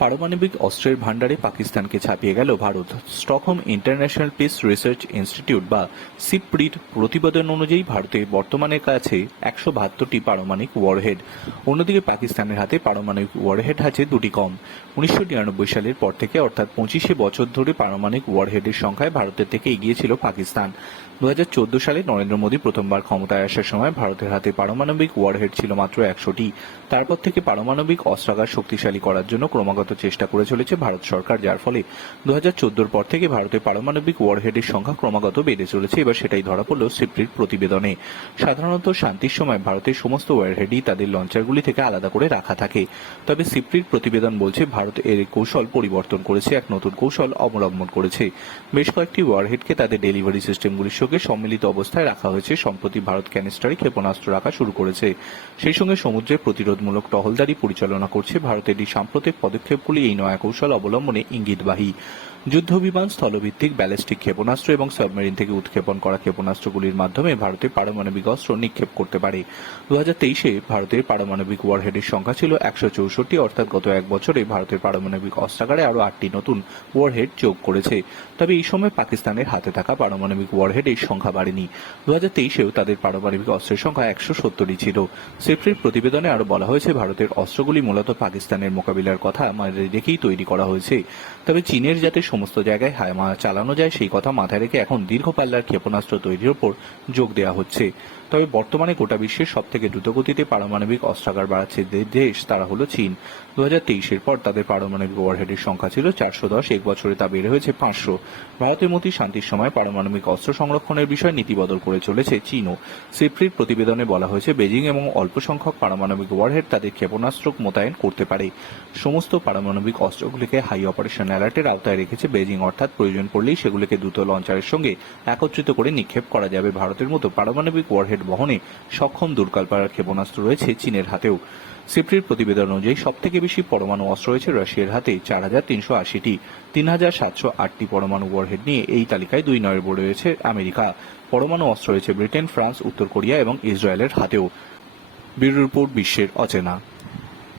পারমাণবিক অস্ত্রের ভাণ্ডারে পাকিস্তানকে ছাপিয়ে গেল Bharat. Stockholm international peace research institute বা সিপ্রির প্রতিবেদন অনুযায়ী ভারতে বর্তমানে কাছে একশো বাহাত্তরটি পারমাণবিক ওয়ারহেড অন্যদিকে পাকিস্তানের হাতে পারমাণবিক ওয়ারহেড আছে দুটি কম। উনিশশো নিরানব্বই সালের পর থেকে অর্থাৎ পঁচিশে বছর ধরে পারমাণবিক ওয়ারহেডের সংখ্যায় ভারতের থেকে এগিয়ে ছিল পাকিস্তান। দু হাজার চোদ্দ সালে নরেন্দ্র মোদী প্রথমবার ক্ষমতায় আসার সময় ভারতের হাতে পারমাণবিক ওয়ারহেড ছিল মাত্র একশোটি। তারপর থেকে পারমাণবিক অস্ত্রাগার শক্তিশালী করার জন্য ক্রমাগত চেষ্টা করে চলেছে ভারত সরকার, যার ফলে দু হাজার পর থেকে ভারতে পারমাণবিক ওয়ারহেডের সংখ্যা ক্রমাগত বেড়ে চলেছে। এবার সেটাই ধরা পড়ল সিপ্রির প্রতিবেদনে। সাধারণত শান্তির সময় ভারতের সমস্ত ওয়ারহেডই তাদের লঞ্চারগুলি থেকে আলাদা করে রাখা থাকে। তবে সিপ্রির প্রতিবেদন বলছে, ভারত এর কৌশল পরিবর্তন করেছে, এক নতুন কৌশল অবলম্বন করেছে। বেশ কয়েকটি ওয়ারহেডকে তাদের ডেলিভারি সিস্টেমগুলির সঙ্গে সম্মিলিত অবস্থায় রাখা হয়েছে। সম্প্রতি ভারত ক্যানিস্টারে ক্ষেপণাস্ত্র রাখা শুরু করেছে। সেই সঙ্গে সমুদ্রে প্রতিরোধমূলক টহলদারি পরিচালনা করছে ভারতের এই সাম্প্রতিক পদক্ষেপগুলি এই নয়া কৌশল অবলম্বনে ইঙ্গিতবাহী। যুদ্ধ বিমান স্থলভিত্তিক, ব্যালিস্টিক ক্ষেপণাস্ত্র এবং সাবমেরিন থেকে উৎক্ষেপণ করা ক্ষেপণাস্ত্রগুলির মাধ্যমে ভারতে পারমাণবিক অস্ত্র নিক্ষেপ করতে পারে। দু হাজার তেইশে ভারতের পারমাণবিক ওয়ারহেডের সংখ্যা ছিল একশো চৌষট্টি, অর্থাৎ গত এক বছরে ভারতের পারমাণবিক অস্ত্রাগারে আরও আটটি নতুন ওয়ারহেড যোগ করেছে। তবে এই সময় পাকিস্তানের হাতে থাকা পারমাণবিক ওয়ারহেডের সংখ্যা বাড়েনি। দু হাজার তেইশেও তাদের পারমাণবিক অস্ত্রের সংখ্যা একশো সত্তরই ছিল। সেফ্রির প্রতিবেদনে আরও বলা হয়েছে, ভারতের অস্ত্রগুলি মূলত পাকিস্তানের মোকাবিলার কথা মাথায় রেখেই তৈরি করা হয়েছে। তবে চীনের যাতে সমস্ত জায়গায় হায়মা চালানো যায়, সেই কথা মাথায় রেখে এখন দীর্ঘ পাল্লার ক্ষেপণাস্ত্র তৈরির ওপর যোগ দেওয়া হচ্ছে। তবে বর্তমানে গোটা বিশ্বের সব থেকে দ্রুতগতিতে পারমাণবিক অস্ত্রাগার বাড়াচ্ছে যে দেশ, তারা হলো চীন। দু হাজার তেইশের পর তাদের পারমাণবিক ওয়ারহেডের সংখ্যা ছিল চারশো দশ, এক বছরে তা বেড়ে হয়েছে পাঁচশো। ভারতের মতোই শান্তির সময় পারমাণবিক অস্ত্র সংরক্ষণের বিষয়ে নীতি বদল করে চলেছে চীনও। সিপ্রির প্রতিবেদনে বলা হয়েছে, বেজিং এবং অল্প সংখ্যক পারমাণবিক ওয়ারহেড তাদের ক্ষেপণাস্ত্র মোতায়েন করতে পারে। সমস্ত পারমাণবিক অস্ত্রগুলিকে হাই অপারেশন অ্যালার্টের আওতায় রেখেছে বেজিং, অর্থাৎ প্রয়োজন পড়লেই সেগুলিকে দ্রুত লঞ্চারের সঙ্গে একত্রিত করে নিক্ষেপ করা যাবে ভারতের মতো পারমাণবিক ওয়ারহেড বহনে সক্ষম দূরকালপাড়ার ক্ষেপণাস্ত্র রয়েছে চীনের হাতেও। সিপ্রির প্রতিবেদন অনুযায়ী সবথেকে বেশি পরমাণু অস্ত্র রয়েছে রাশিয়ার হাতে, চার হাজার তিনশো আশিটি। তিন হাজার সাতশো আটটি পরমাণু ওয়ারহেড নিয়ে এই তালিকায় দুই নম্বরে রয়েছে আমেরিকা। পরমাণু অস্ত্র রয়েছে ব্রিটেন, ফ্রান্স, উত্তর কোরিয়া এবং ইসরায়েলের হাতেও। বিশ্বের অচেনা।